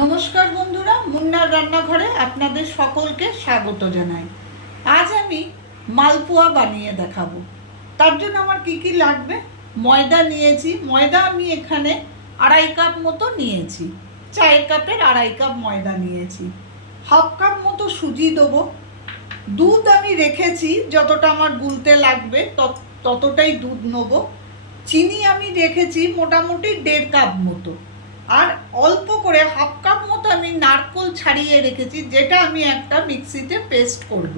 নমস্কার বন্ধুরা, মুন্নার রান্নাঘরে আপনাদের সকলকে স্বাগত জানাই। আজ আমি মালপোয়া বানিয়ে দেখাবো। তার জন্য আমার কি কি লাগবে? ময়দা নিয়েছি। ময়দা আমি এখানে 2.5 কাপ মতো নিয়েছি। চায়ের কাপের 2.5 কাপ ময়দা নিয়েছি। হাফ কাপ মতো সুজি দেবো। দুধ আমি রেখেছি, যতটা আমার গুলতে লাগবে ততটাই দুধ নেবো। চিনি আমি রেখেছি মোটামুটি 1.5 কাপ মতো। আর অল্প করে হাফ কাপ মতো আমি নারকেল ছাড়িয়ে রেখেছি, যেটা আমি একটা মিক্সিতে পেস্ট করব।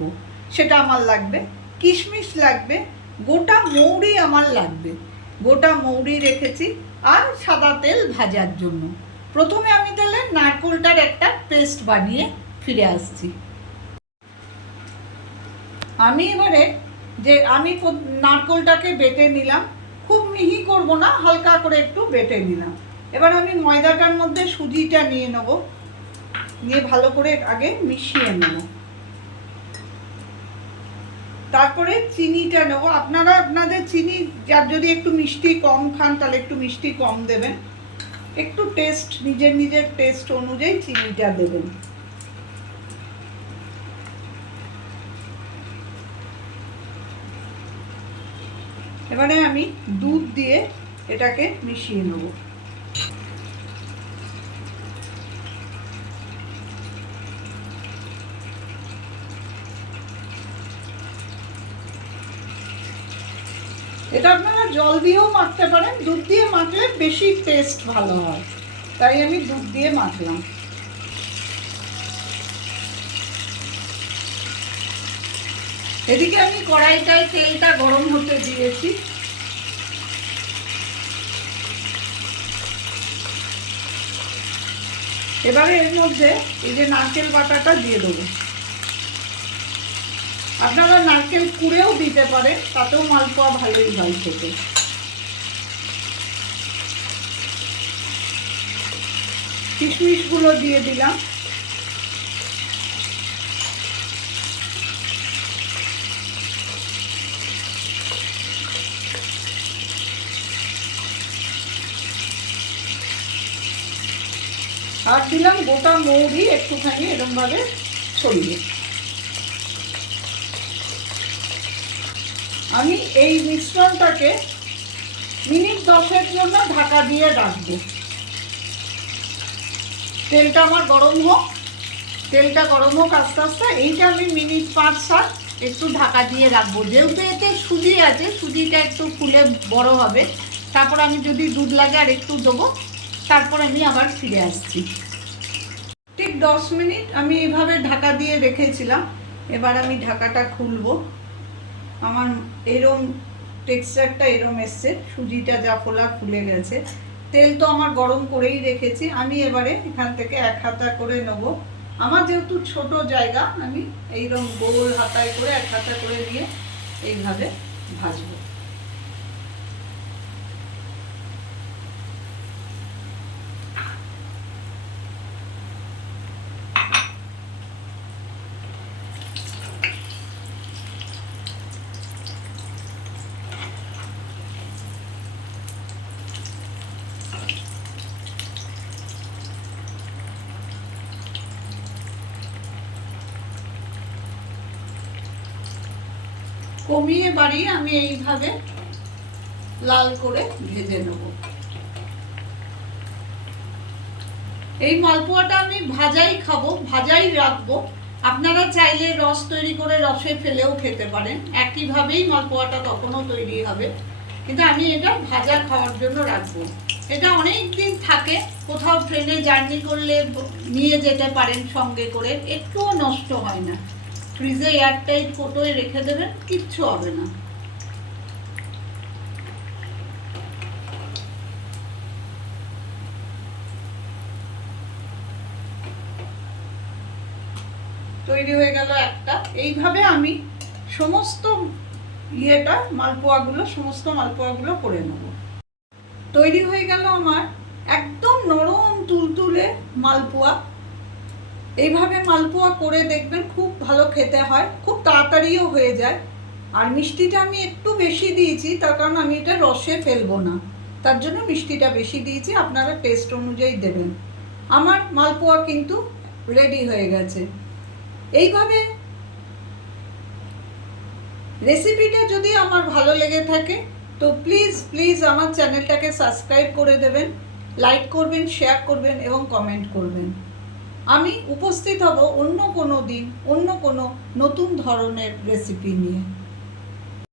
সেটা আমার লাগবে। কিশমিশ লাগবে, গোটা মৌরি আমার লাগবে, গোটা মৌরি রেখেছি। আর সাদা তেল ভাজার জন্য। প্রথমে আমি তাহলে নারকেলটার একটা পেস্ট বানিয়ে ফিরে আসছি। আমি এবারে আমি নারকেলটাকে বেটে নিলাম। খুব মিহি করব না, হালকা করে একটু বেটে নিলাম। এবার আমি ময়দাটার মধ্যে সুজিটা নিয়ে নেব, নিয়ে ভালো করে আগে মিশিয়ে নেব। তারপরে চিনিটা নেব। আপনারা আপনাদের চিনি, যার যদি একটু মিষ্টি কম খান তাহলে একটু মিষ্টি কম দেবেন। একটু টেস্ট, নিজের টেস্ট অনুযায়ী চিনিটা দেবেন। এবারে আমি দুধ দিয়ে এটাকে মিশিয়ে নেব। এটা আপনারা জল দিয়েও মাখতে পারেন, দুধ দিয়ে মাখলে বেশি টেস্ট ভালো হয়, তাই আমি দুধ দিয়ে মাখলাম। এদিকে আমি কড়াইটায় তেলটা গরম হতে দিয়েছি। এবারে এর মধ্যে এই যে নারকেল বাটাটা দিয়ে দেবো। আপনারা নারকেল কুড়েও দিতে পারেন, তাতেও মালপোয়া ভালোই হয় খেতে। কিশমিশগুলো দিয়ে দিলাম। আর দিলাম গোটা মৌরি একটুখানি এরকমভাবে ছড়িয়ে। আমি এই মিশ্রণটাকে মিনিট 10-এর জন্য ঢাকা দিয়ে রাখবো। তেলটা আমার গরম হোক, তেলটা গরম হোক আস্তে আস্তে। এইটা আমি মিনিট 5-7 একটু ঢাকা দিয়ে রাখবো। যেহেতু এতে সুজি আছে, সুজিটা একটু ফুলে বড় হবে। তারপর আমি যদি দুধ লাগে আর একটু দেবো, তারপর আমি আবার ফিরে আসছি। ঠিক 10 মিনিট আমি এইভাবে ঢাকা দিয়ে রেখেছিলাম। এবার আমি ঢাকাটা খুলবো। আমার এরম টেক্সচারটা এরম এসছে, সুজিটা যা ফোলা ফুলে গেছে। তেল তো আমার গরম করেই রেখেছি। আমি এবারে এখান থেকে 1 হাতা করে নেব। আমার যেহেতু ছোট জায়গা, আমি এইরকম গোল হাতায় করে 1 হাতা করে নিয়ে এইভাবে ভাজবো। কমিয়ে বাড়িয়ে আমি এইভাবে লাল করে ভেজে নেব। এই মালপোয়াটা আমি ভাজাই খাবো, ভাজাই রাখবো। আপনারা চাইলে রস তৈরি করে রসে ফেলেও খেতে পারেন, একইভাবেই মালপোয়াটা তখনও তৈরি হবে। কিন্তু আমি এটা ভাজা খাওয়ার জন্য রাখবো। এটা অনেক দিন থাকে, কোথাও ট্রেনে জার্নি করলে নিয়ে যেতে পারেন সঙ্গে করে, একটুও নষ্ট হয় না। ফ্রিজে এয়ারটাইট কোটোয় রেখে দেবেন, কিচ্ছু হবে না। তৈরি হয়ে গেল একটা। এইভাবে আমি সমস্ত সমস্ত মালপোয়াগুলো করে নেব। তৈরি হয়ে গেল আমার একদম নরম তুলতুলে মালপোয়া। এইভাবে মালপোয়া করে দেখবেন, খুব ভালো খেতে হয়, খুব তাড়াতাড়িও হয়ে যায়। আর মিষ্টিটা আমি একটু বেশি দিয়েছি, তার কারণ আমি এটা রসে ফেলবো না, তার জন্য মিষ্টিটা বেশি দিয়েছি। আপনারা টেস্ট অনুযায়ী দেবেন। আমার মালপোয়া কিন্তু রেডি হয়ে গেছে। এইভাবে রেসিপিটা যদি আমার ভালো লেগে থাকে তো প্লিজ প্লিজ আমার চ্যানেলটাকে সাবস্ক্রাইব করে দেবেন, লাইক করবেন, শেয়ার করবেন এবং কমেন্ট করবেন। আমি উপস্থিত হব অন্য কোনো দিন অন্য কোনো নতুন ধরনের রেসিপি নিয়ে।